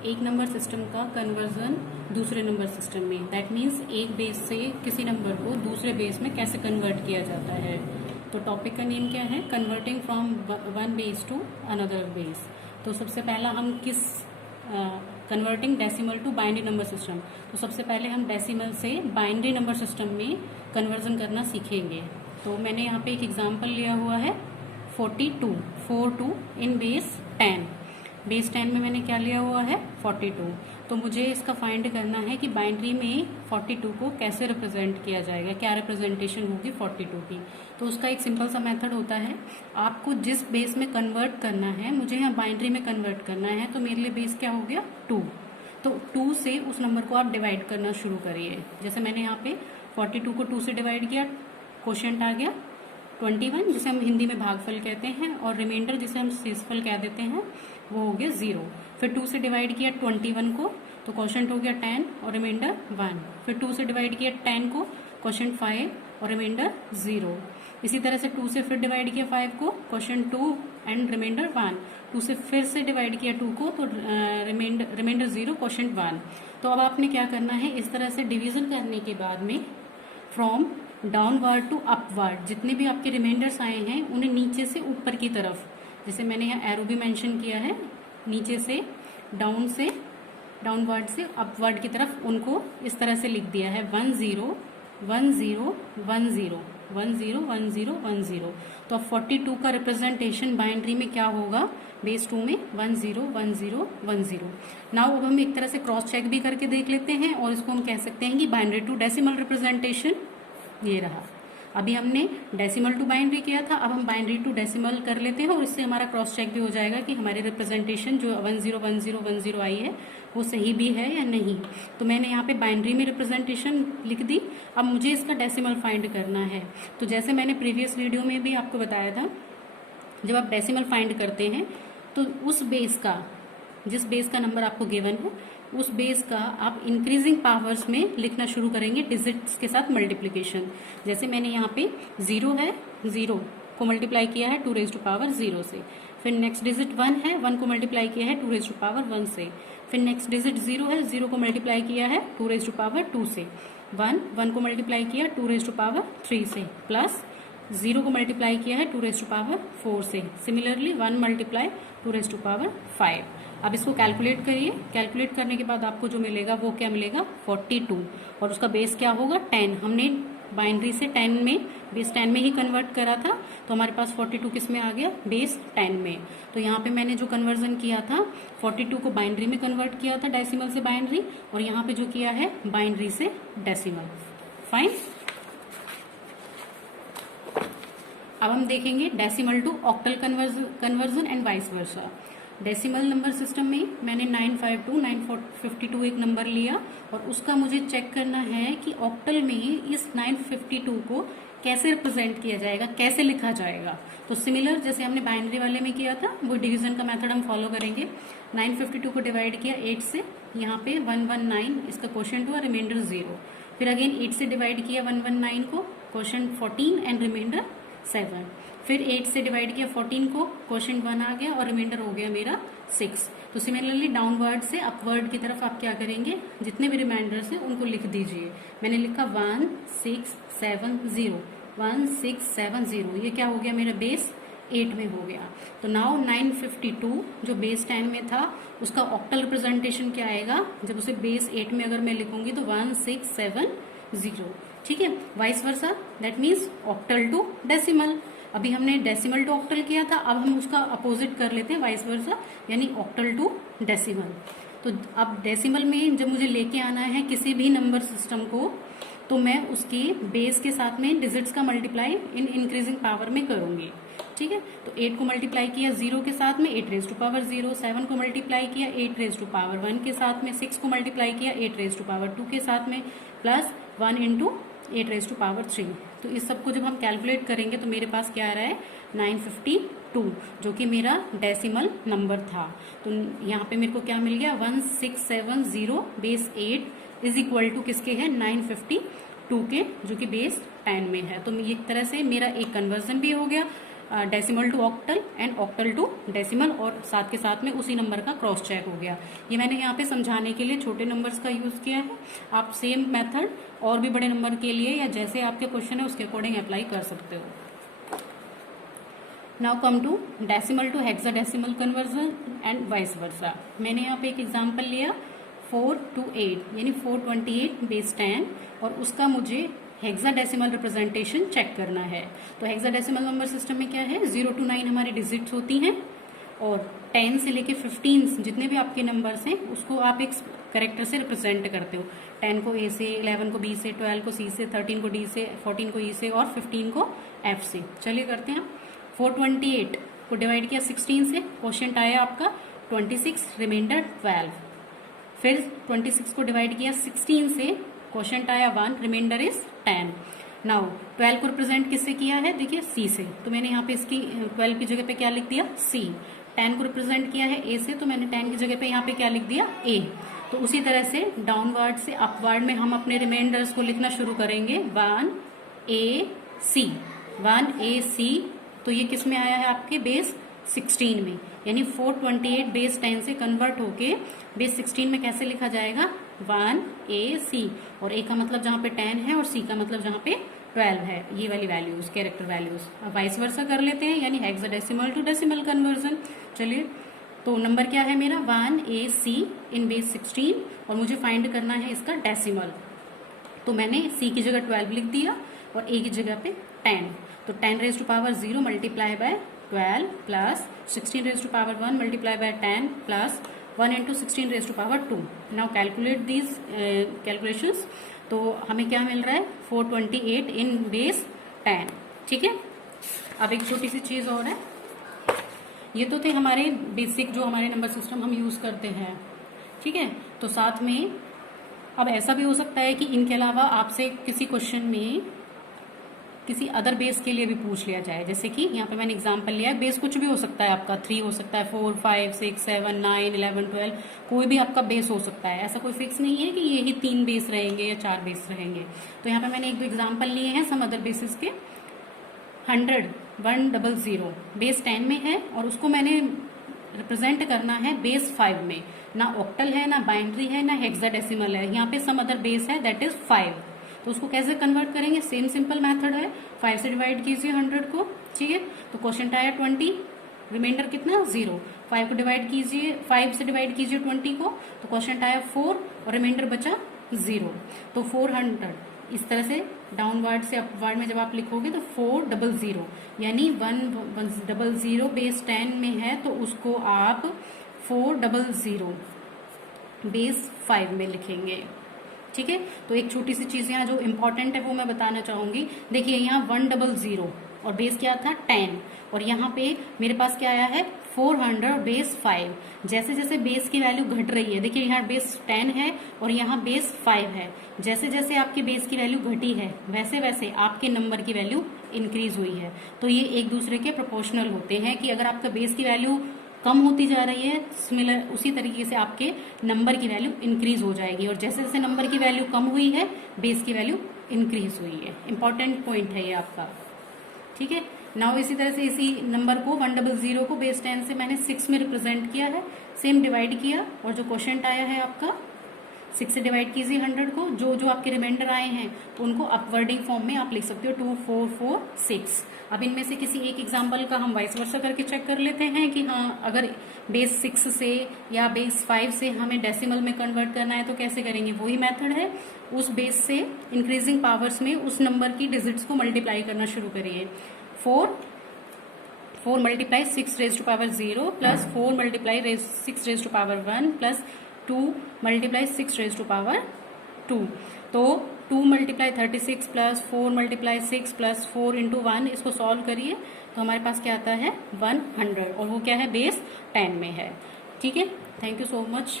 एक number system का conversion दूसरे नंबर सिस्टम में, दैट मीन्स एक बेस से किसी नंबर को दूसरे बेस में कैसे कन्वर्ट किया जाता है। तो टॉपिक का नेम क्या है, converting from one base to another base. तो सबसे पहला हम किस converting decimal to binary number system, तो सबसे पहले हम डेसिमल से बाइनरी नंबर सिस्टम में कन्वर्जन करना सीखेंगे। तो मैंने यहाँ पे एक एग्जाम्पल लिया हुआ है 42 इन बेस 10। बेस 10 में मैंने क्या लिया हुआ है 42। तो मुझे इसका फाइंड करना है कि बाइनरी में 42 को कैसे रिप्रेजेंट किया जाएगा, क्या रिप्रेजेंटेशन होगी 42 की। तो उसका एक सिंपल सा मेथड होता है, आपको जिस बेस में कन्वर्ट करना है, मुझे यहाँ बाइनरी में कन्वर्ट करना है, तो मेरे लिए बेस क्या हो गया 2। तो 2 से उस नंबर को आप डिवाइड करना शुरू करिए। जैसे मैंने यहाँ पे 42 को 2 से डिवाइड किया, क्वोशिएंट आ गया 21, जिसे हम हिंदी में भागफल कहते हैं, और रिमाइंडर जिसे हम शेषफल कह देते हैं वो हो गया 0। फिर 2 से डिवाइड किया 21 को, तो क्वोशिएंट हो गया 10 और रिमाइंडर 1। फिर 2 से डिवाइड किया 10 को, क्वोशिएंट 5 और रिमाइंडर 0। इसी तरह से 2 से फिर डिवाइड किया 5 को, क्वोशिएंट 2 एंड रिमाइंडर 1। 2 से फिर से डिवाइड किया 2 को, तो रिमाइंडर 0, क्वोशिएंट 1। तो अब आपने क्या करना है, इस तरह से डिवीजन करने के बाद में फ्रॉम डाउनवर्ड टू अपवर्ड जितने भी आपके रिमाइंडर्स आए हैं उन्हें नीचे से ऊपर की तरफ, जैसे मैंने यहाँ एरो भी मेंशन किया है, नीचे से डाउनवर्ड से अपवर्ड की तरफ उनको इस तरह से लिख दिया है 1 0 1 0 1 0 1 0 1 0 1 0। तो अब 42 का रिप्रेजेंटेशन बाइनरी में क्या होगा, बेस 2 में 1 0 1 0 1 0। नाउ अब हम एक तरह से क्रॉस चेक भी करके देख लेते हैं, और इसको हम कह सकते हैं कि बाइनरी टू डेसिमल रिप्रेजेंटेशन ये रहा। अभी हमने डेसिमल टू बाइनरी किया था, अब हम बाइनरी टू डेसिमल कर लेते हैं, और इससे हमारा क्रॉस चेक भी हो जाएगा कि हमारी रिप्रेजेंटेशन जो 1 0 1 0 1 0 आई है वो सही भी है या नहीं। तो मैंने यहाँ पे बाइनरी में रिप्रेजेंटेशन लिख दी। अब मुझे इसका डेसिमल फाइंड करना है। तो जैसे मैंने प्रीवियस वीडियो में भी आपको बताया था, जब आप डेसिमल फाइंड करते हैं तो उस बेस का, जिस बेस का नंबर आपको गिवन है उस बेस का आप इंक्रीजिंग पावर्स में लिखना शुरू करेंगे डिजिट्स के साथ मल्टीप्लिकेशन। जैसे मैंने यहाँ पे 0 है, 0 को मल्टीप्लाई किया है 2 रेज़ टू पावर 0 से। फिर नेक्स्ट डिजिट 1 है, 1 को मल्टीप्लाई किया है 2 रेज़ टू पावर 1 से। फिर नेक्स्ट डिजिट 0 है, 0 को मल्टीप्लाई किया है 2 रेज़ टू पावर 2 से। 1 को मल्टीप्लाई किया 2 रेज़ टू पावर 3 से, प्लस 0 को मल्टीप्लाई किया है 2 रेज़ टू पावर 4 से। Similarly 1 multiply 2 raise to power 5। अब इसको कैलकुलेट करिए। कैलकुलेट करने के बाद आपको जो मिलेगा वो क्या मिलेगा 42, और उसका बेस क्या होगा 10। हमने बाइनरी से 10 में, बेस 10 में ही कन्वर्ट करा था, तो हमारे पास 42 किस में आ गया, बेस 10 में। तो यहाँ पे मैंने जो कन्वर्जन किया था 42 को बाइनरी में कन्वर्ट किया था, डेसिमल से बाइनरी, और यहाँ पे जो किया है बाइनरी से डेसिमल। फाइन। अब हम देखेंगे decimal to octal conversion and vice versa. Decimal number system में मैंने 952 952 एक नंबर लिया, और उसका मुझे चेक करना है कि ऑक्टल में इस 952 को कैसे रिप्रेजेंट किया जाएगा, कैसे लिखा जाएगा। तो सिमिलर जैसे हमने बाइनरी वाले में किया था वो डिवीजन का मेथड हम फॉलो करेंगे। 952 को डिवाइड किया 8 से, यहाँ पे 119 इसका क्वोशिएंट हुआ, रिमाइंडर 0। फिर अगेन 8 से डिवाइड किया 119 को, क्वोशिएंट 14 एंड रिमाइंडर 7। फिर 8 से डिवाइड किया 14 को, क्वोशिएंट 1 आ गया और रिमाइंडर हो गया मेरा 6। तो सिमिलरली डाउनवर्ड से अपवर्ड की तरफ आप क्या करेंगे, जितने भी रिमाइंडर्स हैं उनको लिख दीजिए। मैंने लिखा 1670 1670, ये क्या हो गया मेरा बेस 8 में हो गया। तो नाउ 952 जो बेस 10 में था उसका ऑक्टल रिप्रेजेंटेशन क्या आएगा, जब उसे बेस 8 में अगर मैं लिखूंगी तो 1670। ठीक है, vice versa, that means octal to decimal. अभी हमने डेसिमल टू ऑक्टल किया था, अब हम उसका अपोजिट कर लेते हैं, वाइस वर्सा, यानी ऑक्टल टू डेसिमल। तो अब डेसिमल में जब मुझे लेके आना है किसी भी नंबर सिस्टम को, तो मैं उसकी बेस के साथ में डिजिट्स का मल्टीप्लाई इन इंक्रीजिंग पावर में करूंगी। ठीक है, तो 8 को मल्टीप्लाई किया 0 के साथ में 8 रेज़ टू पावर 0, 7 को मल्टीप्लाई किया 8 रेज़ टू पावर 1 के साथ में, 6 को मल्टीप्लाई किया 8 रेज़ टू पावर 2 के साथ में, plus 1 into 8 raise to power 3। तो इस सबको जब हम कैलकुलेट करेंगे तो मेरे पास क्या आ रहा है 952, जो कि मेरा डेसिमल नंबर था। तो यहाँ पे मेरे को क्या मिल गया 1670 बेस 8 इज इक्वल टू किसके है 952 के, जो कि बेस 10 में है। तो एक तरह से मेरा एक कन्वर्जन भी हो गया decimal to octal and octal to decimal, और साथ के साथ में उसी नंबर का क्रॉस चेक हो गया। ये मैंने यहाँ पे समझाने के लिए छोटे नंबर्स का यूज किया है। आप सेम मेथड और भी बड़े नंबर के लिए या जैसे आपके क्वेश्चन है उसके अकॉर्डिंग अप्लाई कर सकते हो। Now come to decimal to hexadecimal conversion and vice versa. मैंने यहाँ पे एक एग्जाम्पल लिया 4 to 8 यानी 428 बेस 10, और उसका मुझे हेक्साडेसिमल रिप्रेजेंटेशन चेक करना है। तो हेक्साडेसिमल नंबर सिस्टम में क्या है, 0 to 9 हमारी डिजिट्स होती हैं, और 10 से लेके 15 जितने भी आपके नंबर्स हैं उसको आप एक कैरेक्टर से रिप्रेजेंट करते हो। 10 को ए से, 11 को बी से, 12 को सी से, 13 को डी से, 14 को ई से और 15 को एफ से। चलिए करते हैं। 428 को डिवाइड किया 16 से, क्वोशिएंट आया आपका 26, रिमाइंडर 12। फिर 26 को डिवाइड किया 16 से, क्वोशिएंट आया 1, रिमाइंडर इज 10। नाउ 12 को रिप्रेजेंट किससे किया है, देखिए सी से, तो मैंने यहाँ पे इसकी 12 की जगह पे क्या लिख दिया, सी। 10 को रिप्रेजेंट किया है ए से, तो मैंने 10 की जगह पे यहाँ पे क्या लिख दिया, ए। तो उसी तरह से डाउनवर्ड से अपवर्ड में हम अपने रिमाइंडर्स को लिखना शुरू करेंगे, 1 ए सी, 1 ए सी। तो ये किस में आया है आपके बेस 16 में, यानी 428 बेस 10 से कन्वर्ट होके बेस 16 में कैसे लिखा जाएगा, 1 ए सी, और ए का मतलब जहां पे 10 है और सी का मतलब जहां पे 12 है, ये वाली वैल्यूज कैरेक्टर वैल्यूज। अब वाइस वर्सा कर लेते हैं, यानी हेक्साडेसिमल टू डेसिमल कन्वर्जन। चलिए, तो नंबर क्या है मेरा, 1 ए सी इन बेस 16, और मुझे फाइंड करना है इसका डेसिमल। तो मैंने सी की जगह 12 लिख दिया और ए की जगह पे 10। तो 10 raise to power 0 multiply by 12 plus 16 raise to power 1 multiply by 10 plus 1 into 16 raise to power 2। Now calculate these calculations. तो हमें क्या मिल रहा है, 428 इन बेस 10। ठीक है, अब एक छोटी सी चीज और है, ये तो थे हमारे बेसिक जो हमारे नंबर सिस्टम हम यूज करते हैं। ठीक है, तो साथ में अब ऐसा भी हो सकता है कि इनके अलावा आपसे किसी क्वेश्चन में किसी अदर बेस के लिए भी पूछ लिया जाए। जैसे कि यहाँ पे मैंने एग्जांपल लिया है, बेस कुछ भी हो सकता है आपका, 3 हो सकता है, 4 5 6 7 9 11 12, कोई भी आपका बेस हो सकता है। ऐसा कोई फिक्स नहीं है कि यही 3 बेस रहेंगे या 4 बेस रहेंगे। तो यहाँ पे मैंने एक दो एग्जाम्पल लिए हैं सम अदर बेसिस के। 100 100 बेस 10 में है, और उसको मैंने रिप्रेजेंट करना है बेस 5 में। ना ऑक्टल है, ना बाइनरी है, ना हेक्साडेसिमल है, यहाँ पे सम अदर बेस है दैट इज 5। तो उसको कैसे कन्वर्ट करेंगे, सेम सिंपल मेथड है, 5 से डिवाइड कीजिए 100 को। ठीक है, तो क्वोशिएंट आया 20, रिमाइंडर कितना 0। 5 को डिवाइड कीजिए, 5 से डिवाइड कीजिए 20 को, तो क्वोशिएंट आया 4 और रिमाइंडर बचा 0। तो 400 इस तरह से डाउनवर्ड से अपवर्ड में जब आप लिखोगे तो 400, यानी 100 बेस 10 में है, तो उसको आप 400 बेस 5 में लिखेंगे। ठीक है, तो एक छोटी सी चीज यहाँ जो इम्पोर्टेंट है वो मैं बताना चाहूंगी। देखिए यहाँ 100 और बेस क्या था 10, और यहाँ पे मेरे पास क्या आया है 400 बेस 5। जैसे जैसे बेस की वैल्यू घट रही है, देखिए यहाँ बेस 10 है और यहाँ बेस 5 है, जैसे जैसे आपकी बेस की वैल्यू घटी है वैसे वैसे आपके नंबर की वैल्यू इंक्रीज हुई है। तो ये एक दूसरे के प्रोपोर्शनल होते हैं कि अगर आपका बेस की वैल्यू कम होती जा रही है, सिमिलर उसी तरीके से आपके नंबर की वैल्यू इंक्रीज हो जाएगी, और जैसे जैसे नंबर की वैल्यू कम हुई है बेस की वैल्यू इंक्रीज हुई है। इंपॉर्टेंट पॉइंट है ये आपका। ठीक है, नाउ इसी तरह से इसी नंबर को 100 को बेस 10 से मैंने 6 में रिप्रेजेंट किया है, सेम डिवाइड किया, और जो क्वोशिएंट आया है आपका 6 से डिवाइड कीजिए 100 को। जो जो आपके रिमाइंडर आए हैं उनको अपवर्डिंग फॉर्म में आप लिख सकते हो, 2 4 4 6। अब इनमें से किसी एक एग्जाम्पल का हम वाइस वर्सा करके चेक कर लेते हैं कि हाँ, अगर बेस 6 से या बेस 5 से हमें डेसिमल में कन्वर्ट करना है तो कैसे करेंगे। वही मेथड है, उस बेस से इंक्रीजिंग पावर्स में उस नंबर की डिजिट्स को मल्टीप्लाई करना शुरू करिए। 4 multiply 6 raise to power 0 plus 4 multiply 6 raise to power 1 plus 2 multiply 6 raise to power 2। तो 2 multiply 36 plus 4 multiply 6 plus 4 into 1, इसको सॉल्व करिए तो हमारे पास क्या आता है 100, और वो क्या है बेस 10 में है। ठीक है, थैंक यू सो मच।